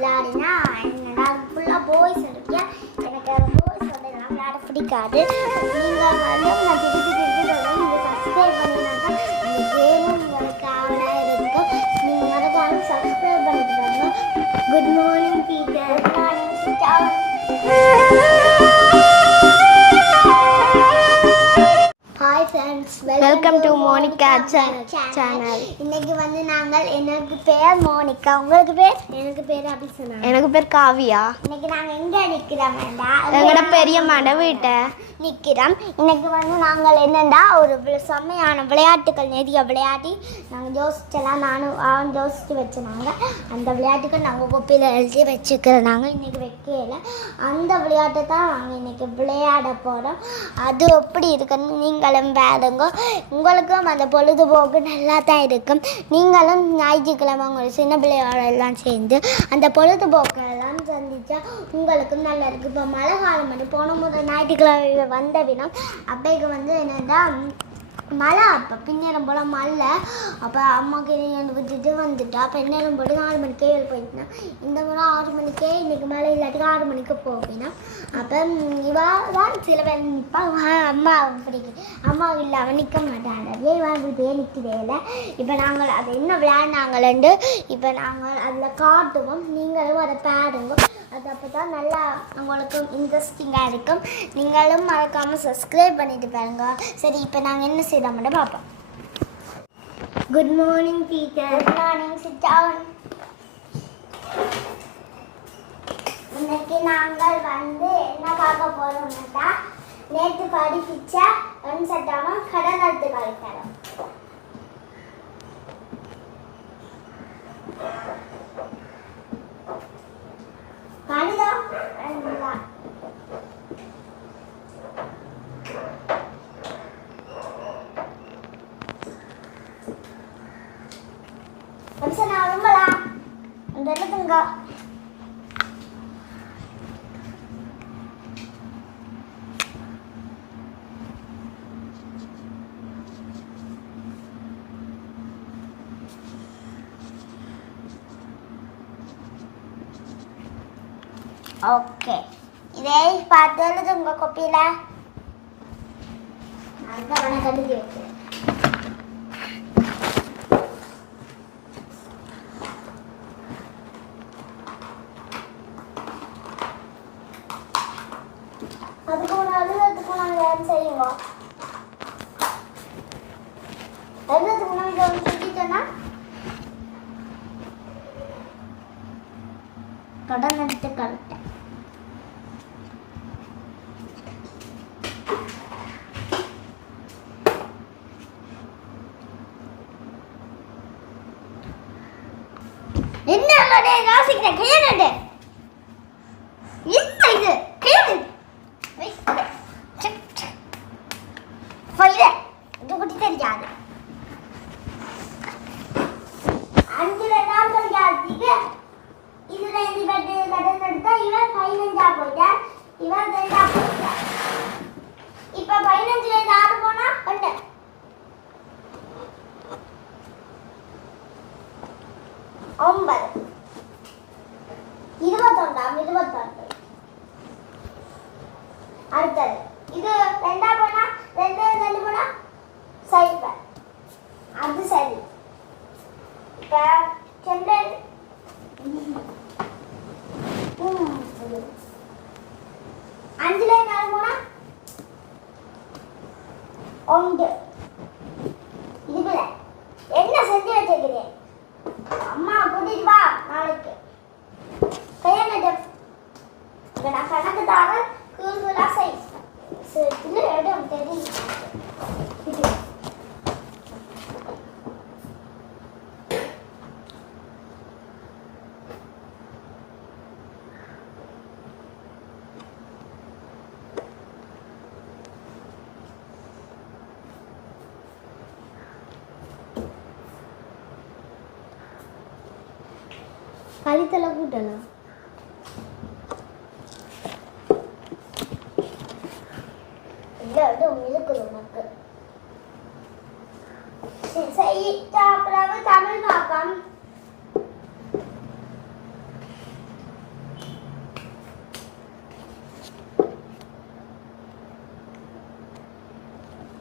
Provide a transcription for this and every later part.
விளையாடினா என்னடா ஃபுல்லாக பாய்ஸ் இருக்கியா எனக்கு பாய்ஸ் வந்து நான் விளையாட பிடிக்காது. நீங்கள் வந்து நான் திருப்பி திருப்பி சொல்கிறேன் நீங்கள் சப்ஸ்கிரைப் பண்ணினாக்கா அந்த கேமும் உங்களுக்கு ஆவலாக இருக்கும். நீங்கள் மறக்காமல் சப்ஸ்கிரைப் பண்ணிட்டு பாருங்க good morning Peter good morning Welcome to Monica channel. இன்னைக்கு வந்து நாங்கள் எனக்கு பேர் மோனிகா. உங்களுக்கு பேர்? எனக்கு பேர் சொன்னாங்க எனக்கு பேர் காவியா. இன்னைக்கு நாங்கள் எங்கே நிற்கிறோம் எங்கட பெரியம்மாட வீட்டை? நிற்கிறோம் இன்னைக்கு வந்து நாங்கள் என்னென்னா ஒரு செம்மையான விளையாட்டுகள் நிறைய விளையாடி நாங்கள் யோசிச்செல்லாம் நானும் அவன் யோசித்து வச்சுனாங்க அந்த விளையாட்டுகள் நாங்கள் கோப்பையில் எழுதி வச்சுக்கிறோம் நாங்கள் இன்னைக்கு வைக்கல. அந்த விளையாட்டை தான் நாங்கள் இன்னைக்கு விளையாட போகிறோம் அது எப்படி இருக்குன்னு நீங்களும் பாருங்க. உங்களுக்கும் அந்த பொழுதுபோக்கு நல்லா தான் இருக்கும். நீங்களும் ஞாயிற்றுக்கிழமை உங்கள் சின்ன பிள்ளையோட எல்லாம் சேர்ந்து அந்த பொழுதுபோக்கெல்லாம் சந்திச்சா உங்களுக்கும் நல்லா இருக்கு இப்போ மழை காலம் மட்டும் போன முதல் ஞாயிற்றுக்கிழமை வந்த வினம் அப்பைக்கு வந்து என்னன்னா மழை. அப்போ பின்னேரம் போல் மழை. அப்போ அம்மாவுக்கு எனக்கு விட்டுட்டு வந்துட்டா. அப்போ பின்னேரம் போட்டு நாலு மணிக்கே வெளில போயிட்டுனா. இந்த முறை ஆறு மணிக்கே இன்றைக்கி மழை இல்லாட்டி ஆறு மணிக்கு போவேனா. அப்போ இவா தான் சில பேர் நிற்பா அம்மா பிடிக்கும் அம்மா இல்லாமல் நிற்க மாட்டாங்க. இவா வீட்டையே நிற்கவே இல்லை இப்போ நாங்கள் அதை என்ன விளையாடினாங்களேண்டு இப்போ நாங்கள் அதில் காட்டுவோம். நீங்களும் அதை பாருங்க. அது அப்போ தான் நல்லா உங்களுக்கு இன்ட்ரெஸ்டிங்காக இருக்கும். நீங்களும் மறக்காமல் சப்ஸ்கிரைப் பண்ணிட்டு பாருங்க. சரி இப்போ நாங்கள் என்ன செய்தால் மட்டும் பார்ப்போம். Good morning teacher good morning sit இன்னைக்கு நாங்கள் வந்து என்ன பார்க்க போகிறோம்னா நேற்று படிப்பிச்ச ஒன் சட்டாம கடனத்து கழித்தரம் கணிதம் ரெண்டுதான். மனுஷன் நான் விரும்பலா அந்த இடத்துங்க ஓகே இதே பார்த்து எழுதுங்க கொப்பியில் அதுதான் அவனை આપણે રાસિકને ઘેર ને கழுத்தெல்லாம் கூட்டலாம் தமிழ் பாக்கம்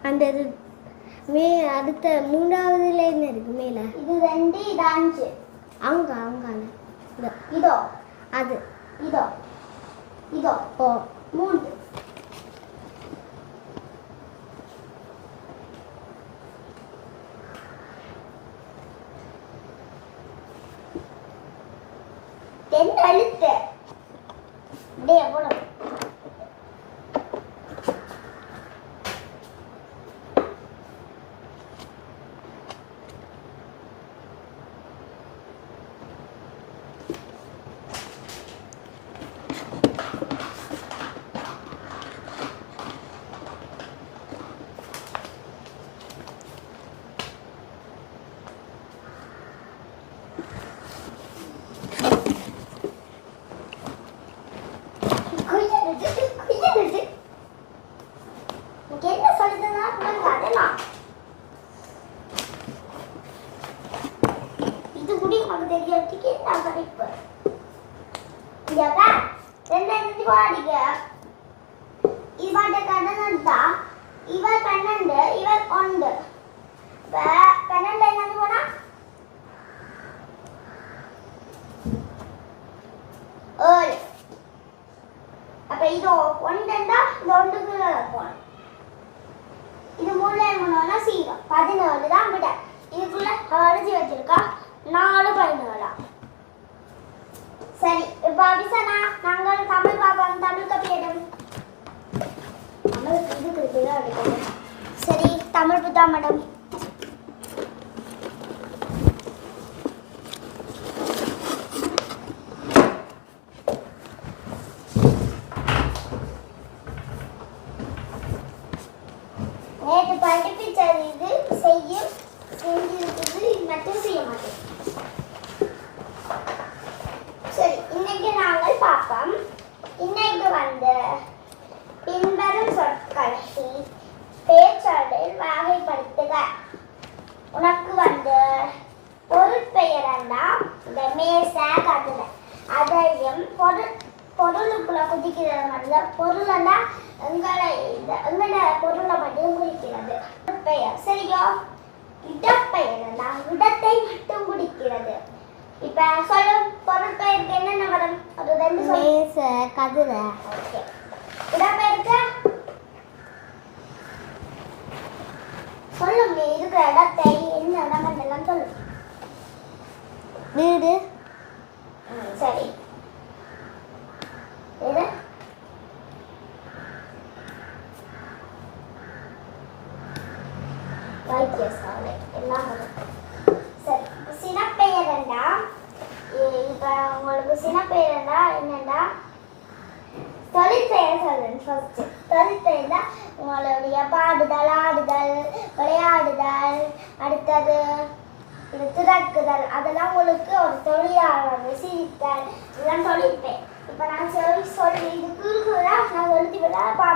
அந்த இது மே அடுத்த மூன்றாவதுல என்ன இருக்கு மேல இது ரெண்டு இது அஞ்சு அவங்க ഇതോ അത് ഇതോ ഇതോ ഓ.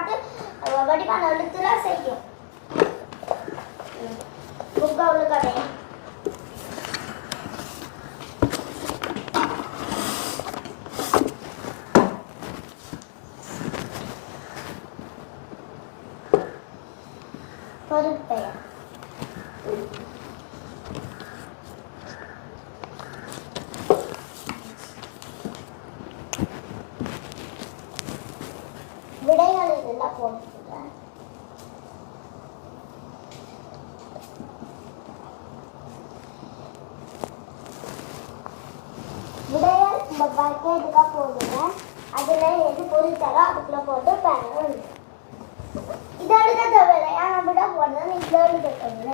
பாட்டு. வடிவான எழுத்துலாம் செய்ய இதுக்காக போடுவேன் அதில் எது பொருள் தரோ அதுக்குள்ளே போட்டு பேரல் இதோட தவிர நம்மகிட்ட போடுறது. இதோட தவிர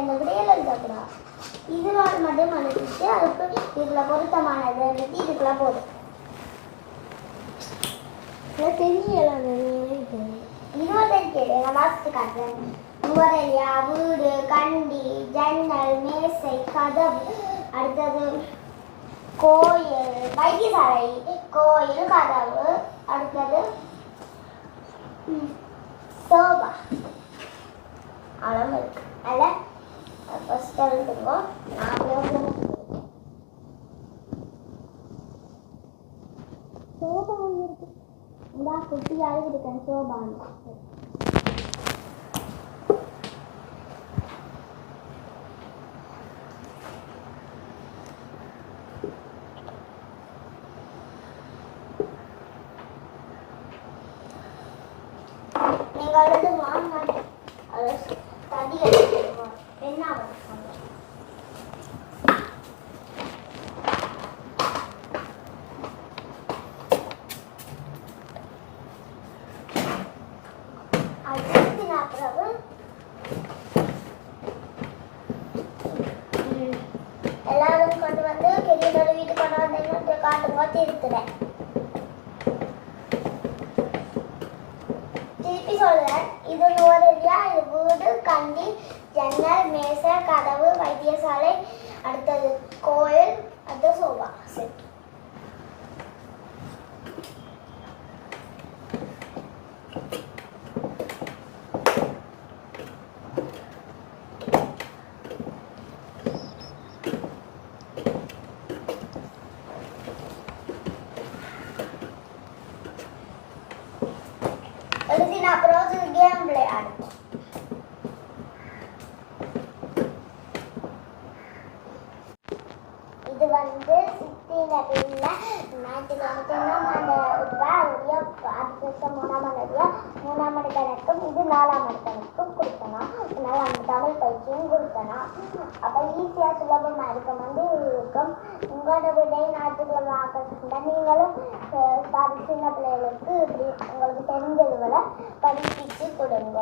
இந்த விடையில் எழுதக்கூடாது இதோட மட்டும் அனுப்பிச்சு அதுக்கு இதில் பொருத்தமானது அனுப்பி இதுக்குலாம் போதும் தெரியலாம் தெரியல இருபது கேடு நான் வாசித்து காட்டுறேன் நுவரையா வீடு கண்டி ஜன்னல் மேசை கதவு. அடுத்தது கோயில் வைத்தியசாலை கோயில் கதவு. அடுத்தது சோபா. அளவு இருக்கு. அதில் ஃபஸ்ட் எழுதுங்க நான் அவ்வளோ சோபா ஒன்று இருக்கு இந்த குட்டியாக இருக்கேன் சோபான்னு ってるこれ。வந்து சித்தின பின்ன அந்த ரூபாய் அடுத்த வருஷம் மூணாம் மணியா மூணாம் மணி இது நாலாம் மணி கணக்கும் கொடுத்தனா. அதனால அந்த தமிழ் பயிற்சியும் கொடுத்தனா. அப்போ ஈஸியாக சுலபமாக இருக்க வந்து இருக்கும். உங்களோட விடை ஞாயிற்றுக்கிழமை ஆக்கிறதுக்கு நீங்களும் பாதி சின்ன பிள்ளைகளுக்கு இப்படி உங்களுக்கு தெரிஞ்சதுகளை படிப்பிச்சு கொடுங்க.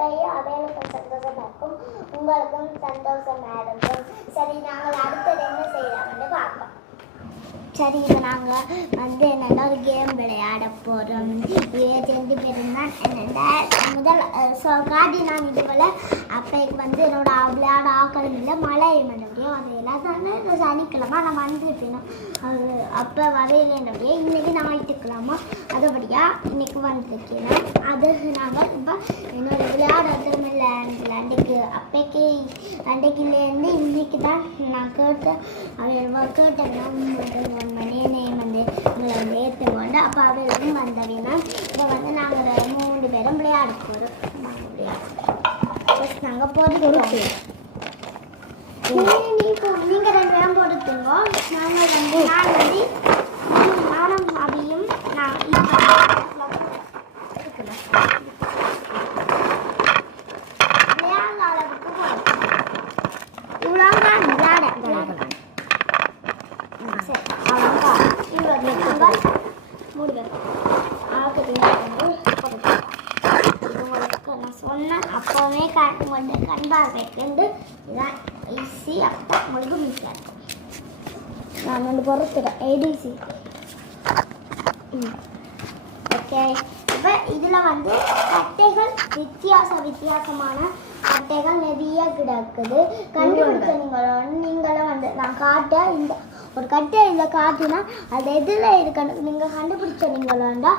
அப்பயும் அவைகளுக்கும் சந்தோஷமா இருக்கும் உங்களுக்கும் சந்தோஷமா இருக்கும் சரி நாங்கள் அடுத்தது என்ன செய்யலாம்னு பார்ப்போம். சரி இப்போ நாங்கள் வந்து என்னென்னா ஒரு கேம் விளையாட போகிறோம் ரெண்டு பேரும் தான் என்னென்னா முதல் ஸோ காட்டி நான் இது போல். அப்போக்கு வந்து என்னோட விளையாட ஆக்கள் இல்லை மழை என்னுடைய வரையில தானே இந்த சனிக்கிழமை நான் வந்துருப்பேன் அது அப்போ வரையிலேன்றபடியே இன்றைக்கி ஞாயிற்றுக்கிழமை அதுபடியாக இன்றைக்கி வந்திருக்கேன். அது நாங்கள் இப்போ என்னோட விளையாட திருமலை அன்றைக்கு அப்பைக்கு அன்றைக்கிலேருந்து இன்னைக்கு தான் நான் கேட்டேன். அவள் கேட்டேன்னா ஒன் மணி நேம் வந்து உங்களை வந்து ஏற்றுக்கொண்டு அப்போ அவளுக்கும் வந்தவீங்க வந்து நாங்கள் மூணு பேரும் விளையாட போகிறோம் நாங்கள் விளையாடுறோம் நாங்கள் போட்டு நீங்கள் ரெண்டு பேரும் போட்டுங்க நாங்கள் வந்து நான் வந்து ம், நானும் அபியும் நான் விளையாட அளவுக்கு போகிறோம் இவ்வளோ தான் விளையாட விளையாட சரி அவ்வளோதான் இவ்வளோ நாங்கள் மூணு பேர் உங்களுக்கு நான் சொன்னேன் அப்போவே கண் உங்கள்கிட்ட கண் பார்வைக்கு இதான் ஈஸி அப்போ உங்களுக்கு ஈஸியாக இருக்கும் நான் ஒன்று பொறுத்துட்டேன் ஏடிசி ஓகே இப்போ இதில் வந்து கட்டைகள் வித்தியாச வித்தியாசமான கட்டைகள் நிறைய கிடக்குது. கண்டுபிடிச்ச நீங்களும் நீங்களும் வந்து நான் காட்ட இந்த ஒரு கட்டை இதில் காட்டினா அது எதில் இருக்கணும்? நீங்கள் கண்டுபிடிச்ச நீங்களா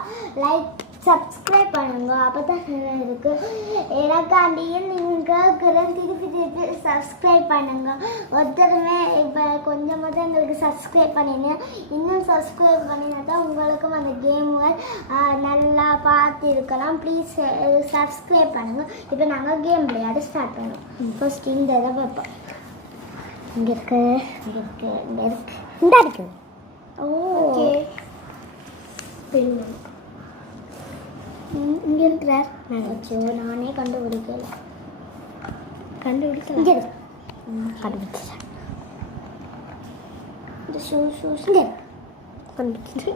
லைக் சப்ஸ்கிரைப் பண்ணுங்க. அப்போ தான் நல்லா இருக்கு எனக்காண்டியும் நீங்கள் திருப்பி திருப்பி சப்ஸ்கிரைப் பண்ணுங்க. ஒருத்தருமே இப்போ கொஞ்சமாக தான் எங்களுக்கு சப்ஸ்கிரைப் பண்ணிங்க இன்னும் சப்ஸ்கிரைப் பண்ணினா தான் உங்களுக்கும் அந்த கேமுகள் நல்லா பார்த்து இருக்கலாம் ப்ளீஸ் சப்ஸ்கிரைப் பண்ணுங்க. இப்போ நாங்கள் கேம் விளையாட ஸ்டார்ட் பண்ணுவோம். ஃபர்ஸ்ட் இந்த இதை பார்ப்போம். இங்கே இருக்கு. இங்கே இருக்கு. இங்கே இருக்கு. இந்த இருக்கு ஓ. இங்கே இருக்கிற யார் நாங்கள் அச்சோ நானே கண்டுபிடிக்கல. கண்டுபிடிக்கலாம் இங்கே இருக்கு கண்டுபிடிச்சேன் இந்த ஷூ ஷூஸ் இங்கே கண்டுபிடிச்சு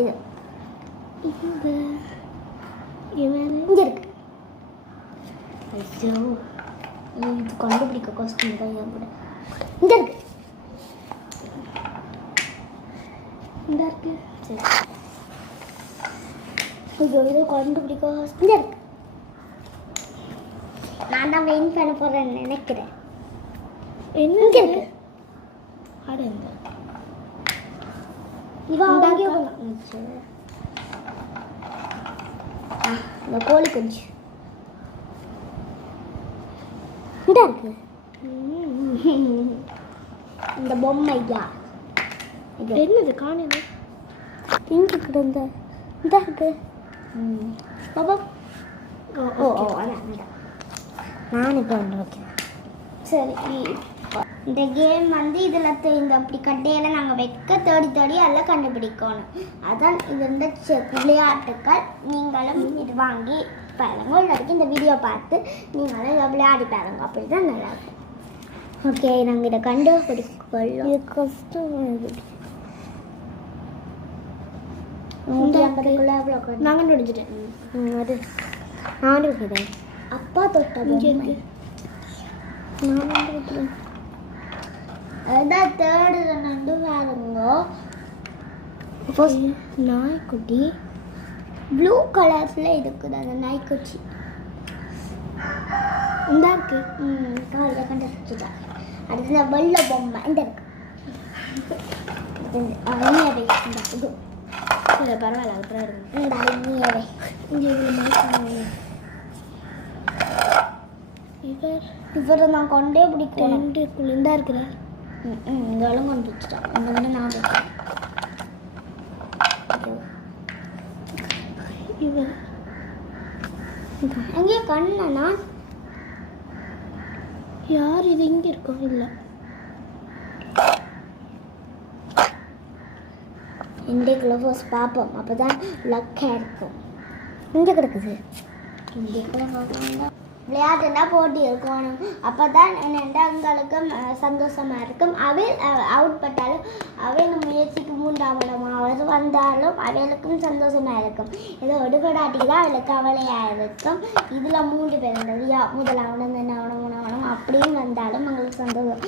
இது. இவன் இங்கே இருக்கு ஐயோ இது கண்டுபிடிக்க கஷ்டம் தான் என் கூட. இங்கே இருக்கு இந்த இருக்கு. சரி. ஐயோ இது கண்டுபிடிக்க இங்கே இருக்கு. நான் தான் வெயின் பண்ண போகிறேன்னு நினைக்கிறேன். என்ன இருக்கு. இவன் இந்தா. கோழி குஞ்சு. இந்த இருக்கு. இந்த பொம்மை ஐயா இது என்னது காணுது இங்கே கிடந்த இந்த இருக்கு. பாப்பா. ஓ ஓ அதான் நான் இப்போ ஒன்று வைக்கிறேன். சரி இந்த கேம் வந்து இதில் இந்த அப்படி கட்டையெல்லாம் நாங்கள் வைக்க தேடி தேடி எல்லாம் கண்டுபிடிக்கணும். அதான் இது இந்த விளையாட்டுக்கள். நீங்களும் இது வாங்கி பாருங்க. இல்லாட்டி இந்த வீடியோ பார்த்து நீங்களும் இதை விளையாடி பாருங்க. அப்படி தான் நல்லா இருக்கும். ஓகே நாங்கள் இதை கண்டுபிடிக்கொள்ளும் இது கஷ்டம் நூற்றி ஐம்பதுக்குள்ள எவ்வளோ கண்டு நான் கண்டுபிடிச்சிட்டேன் அது. நானும் இருக்கிறேன் அப்பா தொட்ட இங்கே நான் கண்டுபிடிக்கிறேன் அதான் தேர்டு ரெண்டு பாருங்க. நாய்க்குட்டி ப்ளூ கலர்ல இருக்குது அந்த நாய்க்குச்சி இந்த இருக்கு ம் காலையில் கண்டுபிடிச்சிட்டேன் அடுத்து இந்த வெள்ளை பொம்மை. இந்த இருக்கு. இது, இல்லை பரவாயில்ல அப்புறம் இருக்கு இந்த இனியவை இங்கே இதில் மாதிரி இவர் இவரை நான் கொண்டே பிடிக்கணும் ரெண்டு குளிந்தா இருக்கிற ம் இந்த இடம் கொண்டு வச்சுட்டேன் இந்த வந்து நான். இவர் அங்கேயே கண்ணனா யார் இது இங்கே இருக்கோம் இல்லை இன்றைக்குள்ள ஃபர்ஸ்ட் பார்ப்போம். அப்போ தான் லக்காக இருக்கும் இங்கே கிடக்குது. இன்றைக்குள்ள பார்க்கலாம் விளையாட்டுனா போட்டி இருக்கணும் அப்போ தான் என்னென்னா சந்தோஷமாக இருக்கும். அவையில் அவுட் பட்டாலும் அவையில் முயற்சிக்கு மூன்றாம் இடமாவது வந்தாலும் அவைகளுக்கும் சந்தோஷமாக இருக்கும். இதை விடுபடாட்டிக்கு தான் அவளுக்கு கவலையாக இருக்கும். இதில் மூன்று பேர் இருந்தது யா முதலாவணம் ரெண்டாவணம் மூணாவணம் அப்படின்னு வந்தாலும் எங்களுக்கு சந்தோஷம்.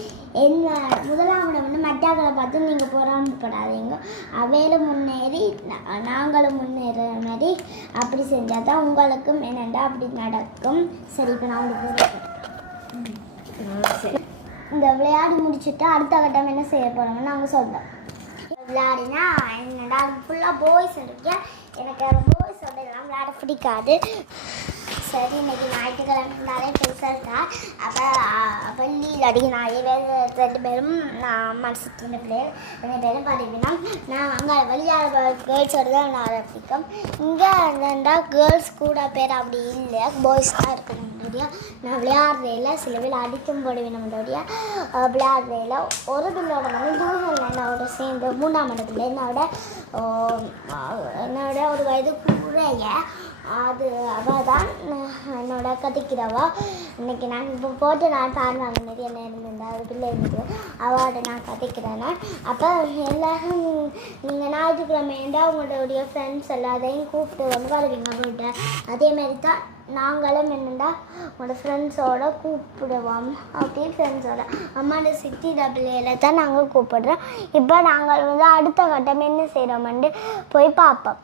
என்ன முதலாவணம் வந்து மட்டாக்களை பார்த்து நீங்கள் பொறாமப்படாதீங்க. அவையிலும் முன்னேறி நாங்களும் முன்னேற மாதிரி அப்படி செஞ்சால் தான் உங்களுக்கும் என்னெண்டா அப்படி நடக்கும். சரி இப்போ நான் உங்களுக்கு இந்த விளையாடி முடிச்சுட்டு அடுத்த கட்டம் என்ன செய்ய போகிறோம்னு நாங்கள் சொல்கிறோம் விளையாடினா என்னடா ஃபுல்லாக பாய்ஸ் இருக்கு. எனக்கு பாய்ஸோட எல்லாம் விளையாட பிடிக்காது. சரி இன்னைக்கு ஞாயிற்றுக்கிழமை நிறைய அப்போ பள்ளியில் அடிக்க நாலு ரெண்டு பேரும் நான் மனசு சின்ன பிள்ளைகள் ரெண்டு பேரும் பார்த்தீங்கன்னா நான் அங்கே விளையாட கேர்ள்ஸோடு தான் நான் பிடிக்கும். இங்கே இருந்தால் கேர்ள்ஸ் கூட பேர் அப்படி இல்லை. பாய்ஸ் தான் இருக்கணும் நான் விளையாடுறதில்ல சில பேர் அடிக்கும் போடுவேன் நம்மளுடைய விளையாடுறதில்ல ஒரு பிள்ளோட வந்து ஜூனியர் என்னோட சேர்ந்து மூணாம் இடத்துல என்னோட என்னோட ஒரு வயது குறைய அது அவள் தான் என்னோட கதைக்கிறவா. இன்னைக்கு நான் இப்போ போட்டு நான் தான் மாரி என்ன இருந்திருந்தா அது பிள்ளை இருந்தது அவளோட நான் கதைக்கிறேன் அப்போ எல்லாரும் நீங்கள் ஞாயிற்றுக்கிழமை இருந்தால் உங்களுடைய ஃப்ரெண்ட்ஸ் எல்லாத்தையும் கூப்பிட்டு வந்து வருவீங்க அப்படின்ட்டு அதே மாதிரி தான் நாங்களும் என்னென்னா உங்களோட ஃப்ரெண்ட்ஸோட கூப்பிடுவோம். அப்படின்னு ஃப்ரெண்ட்ஸோட அம்மாவோட சித்தி டபிள்யூல தான் நாங்கள் கூப்பிடுறோம். இப்போ நாங்கள் வந்து அடுத்த கட்டம் என்ன செய்கிறோம்ட்டு போய் பார்ப்போம்.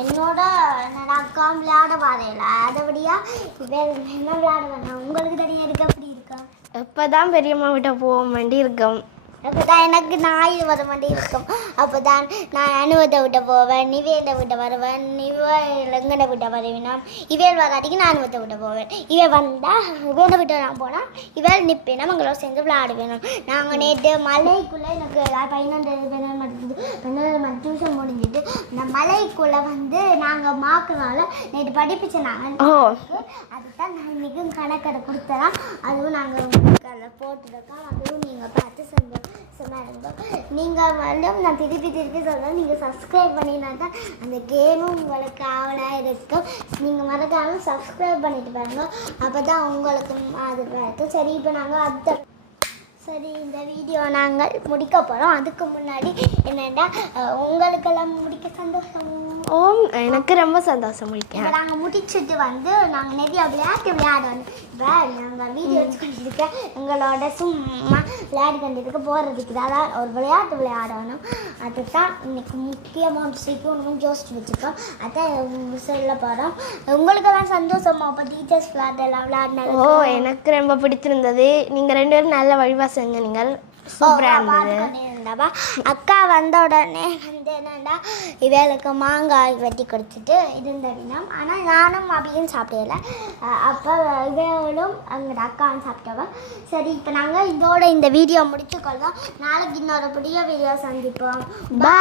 என்னோட என்னோட அக்கா விளையாட வரையில. அதபடியா வேற என்ன விளையாட வேணாம் உங்களுக்கு தனியாக இருக்க அப்படி இருக்கா? எப்போ தான் பெரியம்மா விட்ட போக வேண்டி இருக்கோம். அப்போதான் எனக்கு நாய் வர மாதிரி இருக்கும். அப்போதான் நான் அனுவதை விட்ட போவேன் நிவேலை விட்ட வருவேன் நிவேல் எங்கட விட்ட வருவேன் இவேல் வராட்டிக்கு நான் அனுவத்தை விட்ட போவேன். இவள் வந்தால் இவேலை விட்டு நான் போனால் இவேல் நிற்பேன் அவங்களோட சேர்ந்து விளையாடுவேன். நாங்கள் நேற்று மலைக்குள்ளே எனக்கு பதினொன்று பதினொன்று மணி டியூஷன் முடிஞ்சிட்டு இந்த மலைக்குள்ள வந்து நாங்கள் மாக்குனால நேற்று படிப்பிச்ச நாங்கள் அதுதான் நான் இன்றைக்கும் கணக்கடை கொடுத்தலாம் அதுவும் நாங்கள் போட்டுருக்கோம். அதுவும் நீங்கள் பார்த்து சும்மா இருந்தோம் நீங்கள் வந்து நான் திருப்பி திருப்பி சொல்கிறேன் நீங்கள் சப்ஸ்கிரைப் பண்ணினா தான் அந்த கேமும் உங்களுக்கு ஆவலாக இருக்கும். நீங்கள் மறக்காமல் சப்ஸ்கிரைப் பண்ணிட்டு பாருங்க. அப்போ தான் உங்களுக்கு அது இருக்கும் சரி இப்போ நாங்கள் அடுத்த சரி இந்த வீடியோ நாங்கள் முடிக்க போகிறோம் அதுக்கு முன்னாடி என்னென்னா உங்களுக்கெல்லாம் முடிக்க சந்தோஷம். ஓம். எனக்கு ரொம்ப சந்தோஷம் இப்போ நாங்கள் முடிச்சுட்டு வந்து நாங்கள் நிறைய விளையாட்டு விளையாட வந்து இப்போ நாங்கள் வீடியோ வச்சு கொண்டிருக்க எங்களோட சும்மா விளையாடி கொண்டிருக்க போகிறதுக்கு அதான் ஒரு விளையாட்டு விளையாடணும் அதுதான் இன்னைக்கு முக்கியமான சீக்கிரம் யோசிச்சு வச்சுருக்கோம் அதான் சொல்ல போகிறோம் உங்களுக்கெல்லாம் சந்தோஷமா? அப்போ டீச்சர்ஸ் விளையாட்டு எல்லாம் விளையாடினது? ஓ எனக்கு ரொம்ப பிடிச்சிருந்தது. நீங்க ரெண்டு பேரும் நல்ல வழிவாசங்க நீங்கள் சூப்பரா இருந்தது. இருந்தவா அக்கா வந்த உடனே வந்து என்னடா இவளுக்கு மாங்காய் வெட்டி கொடுத்துட்டு இருந்த தினம் ஆனால் நானும் அப்படியும் சாப்பிடல. அப்போ இவளும் அங்கே அக்காவும் சாப்பிட்டவா? சரி இப்போ நாங்கள் இதோட இந்த வீடியோ முடிச்சுக்கொள்வோம் நாளைக்கு இன்னொரு புதிய வீடியோ சந்திப்போம். பா